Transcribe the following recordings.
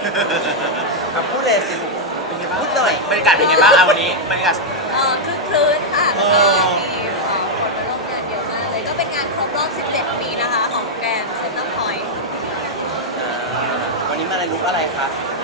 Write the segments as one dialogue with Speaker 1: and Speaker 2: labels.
Speaker 1: พูดเลยสิลูก
Speaker 2: เป็นไงบ้าง
Speaker 1: พูดหน่อย
Speaker 2: บรรยากาศเป็นไงบ้างวันนี้บรรยากาศ
Speaker 3: คึกคืนค่ะแล้วก็มีคนมาร่วมงานเยอะมากเลยก็เป็นงานครบรอบ 17 ปีนะคะของแกรนด์เซ็นทรัลพอยต์
Speaker 1: วันนี้มาในลุคอะไรคะ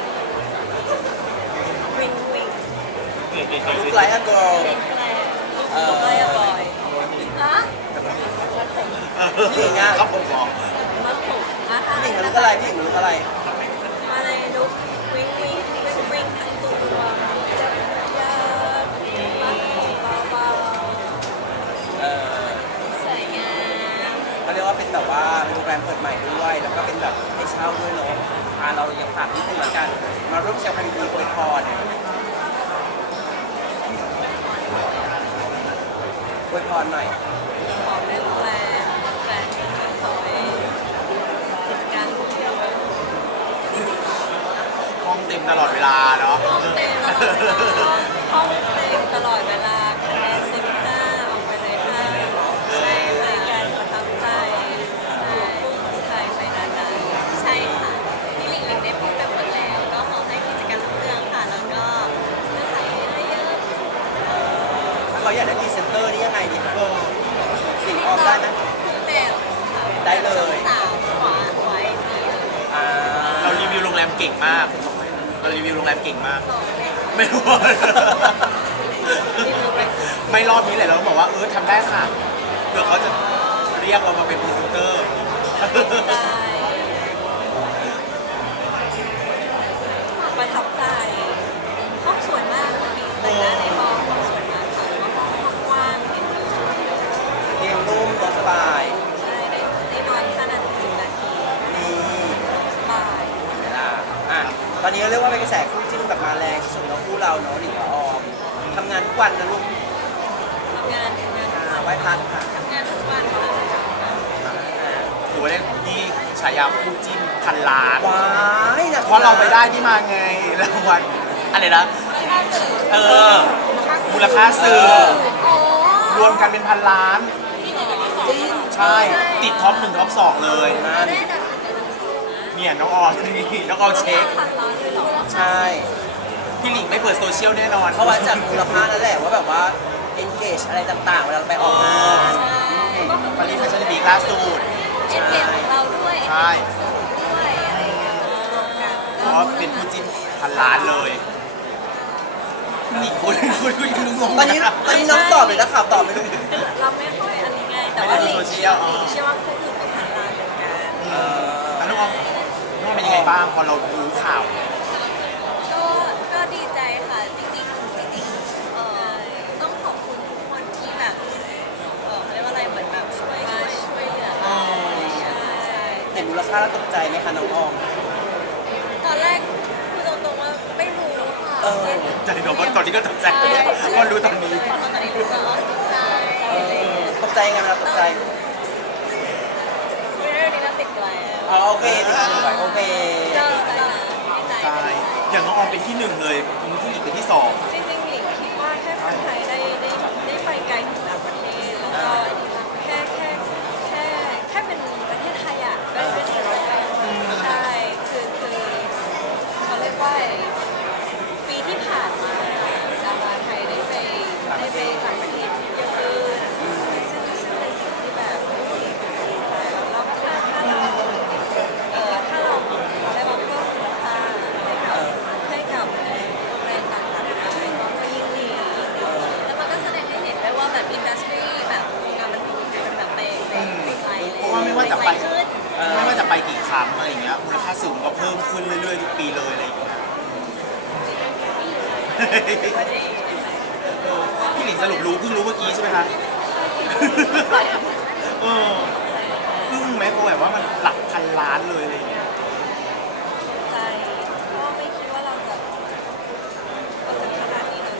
Speaker 3: วิ่งวิ่ง
Speaker 1: ลุคไลท์อันโกล
Speaker 3: เด็กแกรนด์ลูกไลท์บอยฮะ
Speaker 1: พี่หญิงอ่ะ
Speaker 2: ครับผมบอก
Speaker 3: มัดผมนะคะ
Speaker 1: พี่หญิงลุคอะไรพี่หญิงลุคอะไร
Speaker 3: มาในลุควิ่งวิ่งวิ่งวิ่งทั้งตัวจะยากมัดผมเบาๆสวยงาม
Speaker 1: เขาเรียกว่าเป็นแบบว่าโรงแรมเปิดใหม่ด้วยแล้วก็เป็นแบบให้เช่าด้วยเนาะเราอยากฝากนิดนึงละกันมาร่วมแชร์ความดีอวยพรอวยพรหน่อย
Speaker 3: ขอให้โรงแรมแกรนด์เซ็นทรัลพอยต์กิจการท่องเที่ยว
Speaker 2: ห้องเต็มตลอดเวลาเนาะ
Speaker 3: ห้องเต็มตลอดเวลาห้องเต็มตลอดเวลาคะแนนเต็มห้าออกไปเลยค่ะให้บริการประทับใจผู้ชายไปนานๆใช่ค่ะที่หลิงได้พูดไปหมดแล้วก็ขอให้กิจกรรมทุกเรื่องค่ะแล้วก็เนื้อหาเยอะ
Speaker 1: ถ้าเขาอยากได้พรีเซนเตอร์นี่ยังไงดีคะหญิงออมได้ไหม
Speaker 3: ๆแมว
Speaker 1: ได้เลย
Speaker 3: สาวขวาไว้จี
Speaker 1: อ่า
Speaker 2: เรารีวิวโรงแรมเก่งมากเรารีวิวโรงแรมเก่งมาก
Speaker 3: บอกเลย
Speaker 2: ไม่รู้ว่าไม่รอบนี้เลยเราบอกว่าทำได้ค่ะเผื่อเขาจะเรียกเรามาเป็นพรีเซนเตอร์
Speaker 3: ใจประทับใจห้องสวยมากมีแต่งหน้าในห้องสวยมากค่ะแล้วก็ห้องกว้างเห็นวิว
Speaker 1: เตียงนุ่มนอนสบาย
Speaker 3: ใช่ได้นอน5 นาที 10 นาที
Speaker 1: นี่
Speaker 3: สบาย
Speaker 1: ตอนนี้เรียกว่าเป็นกระแสคู่จิ้นแบบมาแรงที่สุดของคู่เราเนาะหนิงกับออมทำงานทุกวันนะลูก
Speaker 3: ทำงาน
Speaker 1: ไหว้พระค่ะ
Speaker 3: ทำงานทุกวันค่ะ
Speaker 2: ถือว่าได้ที่ฉายาคู่จิ้นพันล้าน
Speaker 1: ว้ายนะ
Speaker 2: เพราะเราไปได้ที่มาไงรางวัลอะไรนะเออมูลค่าสื่อ
Speaker 3: อ๋อ
Speaker 2: รวมกันเป็นพันล้าน
Speaker 1: จริง
Speaker 2: ใช่ติดท็อป1ท็อป2เลย
Speaker 1: นั่น
Speaker 3: ได้ดับเบิลนะ
Speaker 2: เนี่ยน้องออมนี่น้องออมเช็ค
Speaker 3: พันล้านเลยเหรอ
Speaker 1: ใช่
Speaker 2: พี่หลิงไม่เปิดโซเชียลแน่นอน
Speaker 1: เขาวัดจากมูลค่านั่นแหละว่าแบบว่า engage อะไรต่างๆเวลาเราไปออกงาน
Speaker 2: ปารีสแฟชั่นวีคล่าสุด
Speaker 3: เอ็นเกมของเราด้วย
Speaker 2: ใช่
Speaker 3: ด้วยอะไรอย่างเงี้ยรวมกัน
Speaker 2: เพราะว่าเป็นคู่จิ้นพันล้านเลยนี่คุณงง
Speaker 1: ตอนนี้น้องตอบเลยนะข่าวตอบไม่รู้
Speaker 3: เราไม่ค่อยอะไรไงแต่ว่าหลิงเชื่อว่าคู่อื่นก็พันล้านเหมือนกัน
Speaker 2: แล้วน้องออมเป็นยังไงบ้างพอเรารู้ข่าว
Speaker 3: ก็ดีใจค่ะจริงต้องขอบคุณทุกคนที่แบบเขาเรียกว่าอะไรเหมือนแบบช่วยเหลือเราใช่
Speaker 1: เห็นมูลค่าแล้วตกใจไหมคะน้องออม
Speaker 3: ตอนแรกพูดตรงๆว่าไม่รู้ค่ะ
Speaker 2: ใจเดี๋ยวตอนนี้ก็ตกใจว่ารู้ตอนนี้
Speaker 3: ตอนนี้รู้ว่าตกใจอะไรอย่างเงี้ย
Speaker 1: ตกใจไงเวลาตกใจ
Speaker 3: ไม่ได้นี้เราติดแกล
Speaker 1: อ๋อโอเคติดสวยโอเค
Speaker 3: ก็ใจนะดีใจ
Speaker 2: ใช่อย่างน้องออมเป็นที่1เลยพี่หลิงเป็นที่2
Speaker 3: จริงๆหลิงคิดว่าแค่คนไทยได้ไปไกลถึงต่างประเทศแล้วก็แค่เป็นประเทศไทยอ่ะก็เป็นเอราไปใช่คือเขาเรียกว่าปีที่ผ่านมาดาราไทยได้ไปต่างประเทศเยอะขึ้นซึ่งเป็นสิ่งที่แบบดีใจแล้วถ้าเราได้มาเพิ่มมูลค่าให้กับแบรนด์ต่างๆได้ก็ยิ่งดีแล้วมันก็แสดงให้เห็นได้ว่าแบบอินดัสทรีแบบงานมันเป็นแบบไปไกลเลย
Speaker 2: เพราะว่าไม่ว่าจะไป
Speaker 3: ขึ้น
Speaker 2: ไม่ว่าจะไปกี่ครั้งอะไรอย่างเงี้ยมูลค่าสื่อมันก็เพิ่มขึ้นเรื่อยๆทุกปีเลยอะไรอย่างเงี้ยพี่หลิงสรุปเพิ่งรู้เมื่อกี้ใช่ไหมคะเอออึ้งไหมเพราะแบบว่ามันหลักพันล้านเลยอะไรอย่างเงี้ย
Speaker 3: ใจก็ไม่คิดว่าเราจะขนาดนี้เลย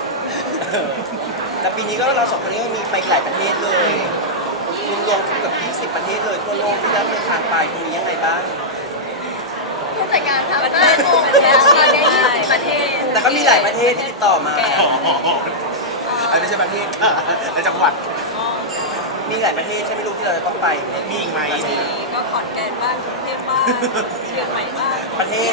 Speaker 1: แต่ปีนี้ก็เราสองคนนี้ก็มีไปหลายประเทศเลยรวมๆเกือบ20 ประเทศเลยทั่วโลกที่ได้เดินทางไปตรงนี้ยังไงบ้าง
Speaker 3: ผู้จัดการทำได้หมดแล้วมาได้20 ประเทศ
Speaker 1: แต่ก็มีหลายประเทศที่ติดต่อมา
Speaker 2: อันไม่ใช่ประเทศในจังหวัด
Speaker 1: มีหลายประเทศใช่ไหมลูกที่เราจะต้องไป
Speaker 2: มีอีกไหม
Speaker 3: ก็ขอนแก่นบ้างกรุงเทพบ้างเชียงใหม่บ้าง
Speaker 1: ประเทศ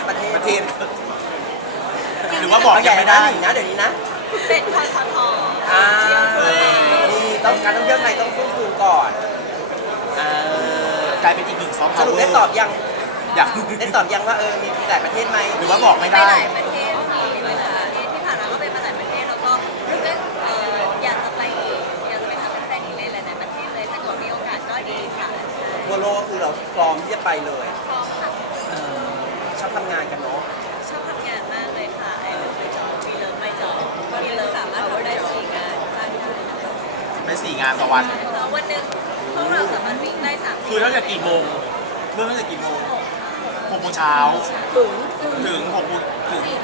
Speaker 2: หรือว่าบอกยังไม่ได้
Speaker 1: หนีนะเดี๋ยวนี้นะ
Speaker 3: เป็นททท
Speaker 1: อ่านี่ต้องการท่องเที่ยวไทยต้องฟื้นฟูก่อนอ่าก
Speaker 2: ลายเป็นอีกหนึ่งซอฟต์
Speaker 1: ส
Speaker 2: พาว
Speaker 1: รุป
Speaker 2: เวอ
Speaker 1: ได้
Speaker 2: ร์
Speaker 1: ตอบยัง
Speaker 2: อยาก
Speaker 1: ได้ตอบยังว่ามีหลายประเทศไหม
Speaker 2: หรือว่าบอกไม่
Speaker 3: ไป
Speaker 2: ได้
Speaker 3: หลายประเทศมีไปหลายประเทศที่ผ่านมาก็ไปมาหลายประเทศแล้วก็อยากจะไปอีกอยากจะไปทำประเทศอีกหลายประเทศเลยถ้าเกิดมีโอกาสก็ดีค่ะ
Speaker 1: ทั่วโลกก็คือเราพร้อมที่จะไปเลย
Speaker 3: พร้อมค่ะ
Speaker 1: ชอบทำงานกันเนาะ
Speaker 3: ชอบทำงานมากเลยค่ะไอ้เลิฟไม่จบมีเลิฟไม่จบมีเลิฟสามารถทำได้4 งานสร้างได้นะคะ
Speaker 2: เป็น4 งานต่อวัน
Speaker 3: แล้ววันหนึ่งพวกเราสามารถวิ่งได้3
Speaker 2: คือตั้งแต่กี่โมงเริ่มตั้งแต่กี่โมง6 โมงเช้า ถึง6 โมงถึง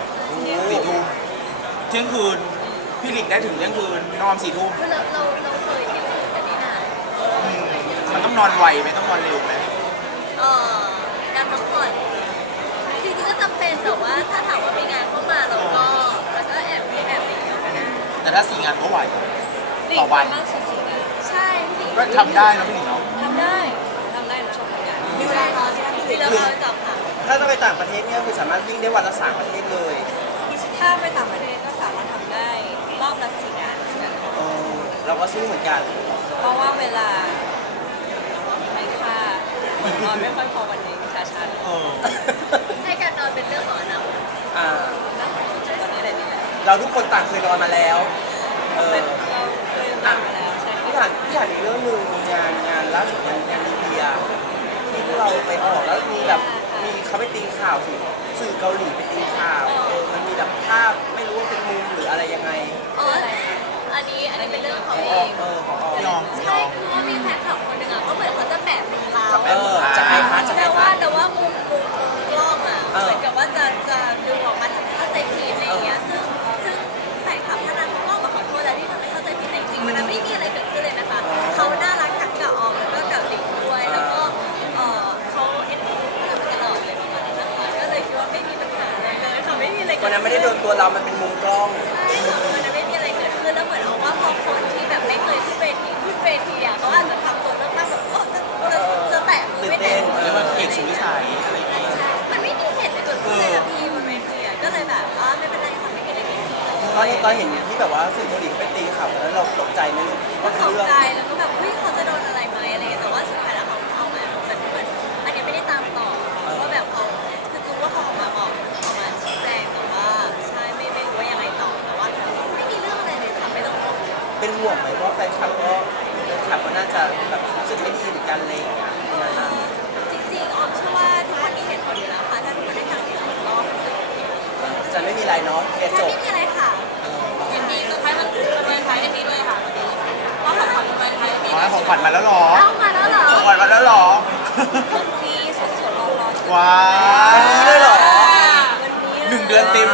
Speaker 2: 4 ทุ่มเที่ยงคืน พี่หลิงได้ถึงเที่ยงคืนนอน4 ทุ่ม
Speaker 3: เราเคยที่อื่นกันนี่นะ
Speaker 2: มันต้องนอนไวไหมต้องนอนเร็วไหม
Speaker 3: การพักผ่อนจริงๆก็จำเป็นแต่ว่าถ้าถามว่ามีงานเข้ามาเราก็แล้วก็แอบมีแบบนี้ก็ได้
Speaker 2: แต่ถ้า4 งานก็ไหว ต่อวัน
Speaker 3: มากสุดๆนะใช่
Speaker 2: ก็ทำได้นะพี่หลิงเนาะ
Speaker 3: ทำได้หนูชอบทำงานมีเวลานอนใช่ไหมมีเวลานอนจับค่ะ
Speaker 1: ถ้าต้องไปต่างประเทศเนี่ยคือสามารถวิ่งได้วันละ3 ประเทศเลย
Speaker 3: ถ้าไปต่างประเทศก็สามารถทำได้รอบละ4 งานเหมือนกัน
Speaker 1: เราก็สู้เหมือนกัน
Speaker 3: เพราะว่าเวลาไม่ค่าเหมือนนอนไม่ค่อยพอวันนี้ช้า
Speaker 2: เออ
Speaker 3: ๆให้การนอนเป็นเรื่องของอนาคต
Speaker 1: อ่า
Speaker 3: นะตอนนี้แหละนี่แหละ
Speaker 1: เราทุกคนต่างเคยนอนมาแล้ว
Speaker 3: เป็นเราเคยนอนมาแล้วใช่
Speaker 1: พี่ถามอีกเรื่องหนึ่งงานล่าสุดงานลีเบียที่พวกเราไปออกแล้วมีแบบมีเขาไปตีข่าวสื่อเกาหลีไปตีข่าวมันมีแบบภาพไม่รู้ว่าเป็นมุมหรืออะไรยังไง
Speaker 3: อ๋ออันนี้เป็นเรื่องของเอง
Speaker 1: ของออ
Speaker 2: ยอม
Speaker 3: ใช่คือว่ามีแฟนคลับคนหนึ่งอ่ะก็เหมือนเขาจะแปะเป็นเรา
Speaker 1: จะให้พัดจะให้
Speaker 3: แต่
Speaker 1: พั
Speaker 3: ว่า
Speaker 1: ด
Speaker 3: มุมกล้องอ่ะเหมือนกับว่าจะดูออกมาทำให้เข้าใจผิดอะไรอย่างเงี้ยซึ่งแฟนคลับท่านนั้นเขาก็มาขอโทษแล้วที่ทำให้เข้าใจผิดแต่จริงๆมันไม่มีอะไรเกิดขึ้นเลยนะคะเขาน่ารักทั้งกับออมแล้วก็กับหลิงด้วยแล้วก็เขาเอ็นดูเราตลอดเลยประมาณนั้นนะคะก็เลยคิดว่าไม่มีปัญหาอะไรเลยค่ะไม่มีอะไรเกิ
Speaker 1: วั
Speaker 3: ด
Speaker 1: นนั้นไม่ได้โด
Speaker 3: ขึ้น
Speaker 1: นตัวเรามันเป็นมุมกล้อง
Speaker 3: ใช่ค่ะมันไม่มีอะไรเกิดขึ้นแล้วเหมือนเอาว่าพอคนที่แบบไม่เคยขึ้นเวทีอ่ะเขาอาจจะทำตัวเรื่องมากแบบจะแตะมือไม่แตะมือ
Speaker 2: หรือว่าเอกสุวิสัยอะไรอย่างเงี้ย
Speaker 3: มันไม่มีเหตุเกิดขึ้นเลยนะพี่บนเวทีอ่ะก็เลยแบบไม่เป็นไรค่ะไม่มีอะไรเกิดขึ้น
Speaker 1: ตอนเห็นที่แบบว่าสื่อเกาหลีเขาไปตีข่าวแล้วเราตกใจไหมลูก
Speaker 3: ก็
Speaker 1: ว่า
Speaker 3: ต
Speaker 1: คือก เรื่อง
Speaker 3: ใจแล้วก็แบบเฮ้ยเขาจะโดนอะไรไหมอะไรเงี้ยแต่ว่าสุดท้ายแล้วเขาเอามาแต่เหมือนอันนี้ไม่ได้ตามต่อว่าแบบเขาคือรู้ว่าเขาออกมาชี้แจงแต่ว่าใช่ไม่รู้ว่ายังไงต่อแต่ว่าไม่มีเรื่องอะไรเลยค่ะไม่ต้องห่วง
Speaker 1: เป็นห่วงไหมเพราะแฟนคลับก็น่าจะแบบรู้สึกไม่ดีเหมือนกันเลยอย่างเงี้ยประมาณนั้น
Speaker 3: จริงๆออมเชื่อว่าทุกคนมีเหตุผลอยู่แล้วค่ะถ้าทุกคนได้ฟังเสียงก็
Speaker 1: จะไม่มีอะไรเนาะแค่จ
Speaker 3: ใช่
Speaker 1: บ
Speaker 3: ไม่มีอะไรค่ะยินดีสุดท้ายมันเป็นไทยอันนี้เลยค่ะว่าของขวัญเป็นไทยอันนี้
Speaker 2: อ๋อของขวัญมาแล้วเหรอ
Speaker 3: เอามาแล้วเหรอ
Speaker 2: ของขวัญมาแล้วเหรอ
Speaker 3: วันนี้สดๆร้อนๆ
Speaker 2: ว้า
Speaker 1: วันนี้เลยเหรอ
Speaker 3: วันนี้
Speaker 2: 1 เดือนเต็ม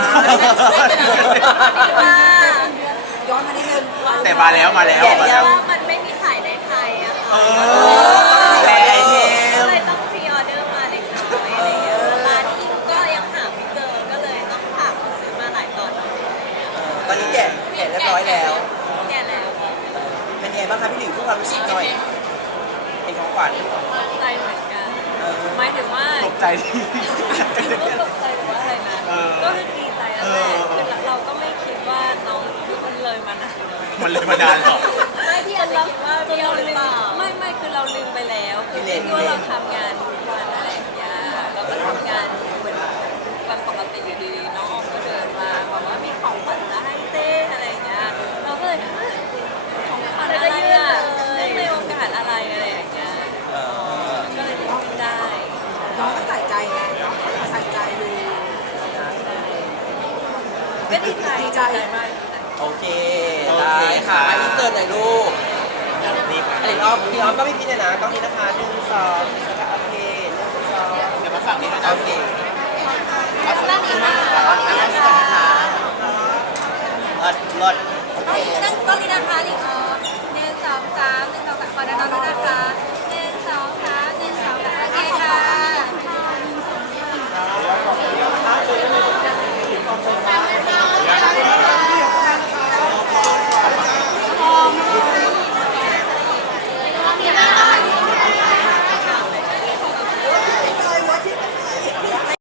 Speaker 3: ย้อนมานิดนึง
Speaker 2: แต่มาแล้วมาแล้ว
Speaker 3: เพ
Speaker 2: มาแล้ว
Speaker 3: ราะว่ามันไม่มีขายในไทยอะค่ะ
Speaker 1: แบรนด์ไอเทม
Speaker 3: ก็เลยต้องพรีออเดอร์มาเล็กน้อยอะไรเงี้ยร้านอิงก็ยังหาไม่เจอก็เลยต้องฝากซื้อมาหลายตอน
Speaker 1: ตอนนี้แกะเรียบร้อยแล้ว
Speaker 3: แก่แล้ว
Speaker 1: เป็นไงบ้างคะพี่หลิงพูดความรู้สึกหน่อยเป็นของขวัญ
Speaker 3: ตกใจเหมือนกันหมายถึงว่า
Speaker 2: ตกใจที่
Speaker 3: ไม่ตกใจหรือว่าอะไรนะก็คือดีใจแล้วแหละคือเราก็ไม่คิดว่าน้องมันเลยมันอะ
Speaker 2: มันเลยมานานหรอ
Speaker 3: ไม่พี่อาจจะคิดว่าพี่เอาหรือเปล่าไม่คือเราลืมไปแล้วคือคิดว่าเราทำงานทุกวันอะไรอย่างเงี้ยเราก็ทำงานเหมือนวันปกติอยู่ดีๆน้องออมก็เดินมาบอกว่ามีของขวัญจะให้เต้อะไรอย่างเงี้ยเราก็เลยของขวัญอะไรอ่ะเนื่องในโอกาสอะไรอะไรอย่างเงี้ยก็เลยทำได้
Speaker 4: น้องก็ใส่ใจไงน้องก็ใส่ใจดู
Speaker 3: ก็ดีใจ
Speaker 4: ดีใจ
Speaker 3: มาก
Speaker 1: โอเคได้ค่ะมาอินเสิร์ตหน่อยลูกอันนี้พี่ออฟก็ไม่พิดเลยนะกล้องนี้นะคะ1 2อิสระโอเค1 2
Speaker 2: เดี๋ยวมาฝั่งนี้ด้วยนะ
Speaker 1: โอเค
Speaker 3: ด้านนี้นะคะด้านนี้นะคะ
Speaker 1: รถ
Speaker 3: ต้องนี้นะคะลิง1 2 3 1 2 3ขอด้านนู้นด้วยนะคะ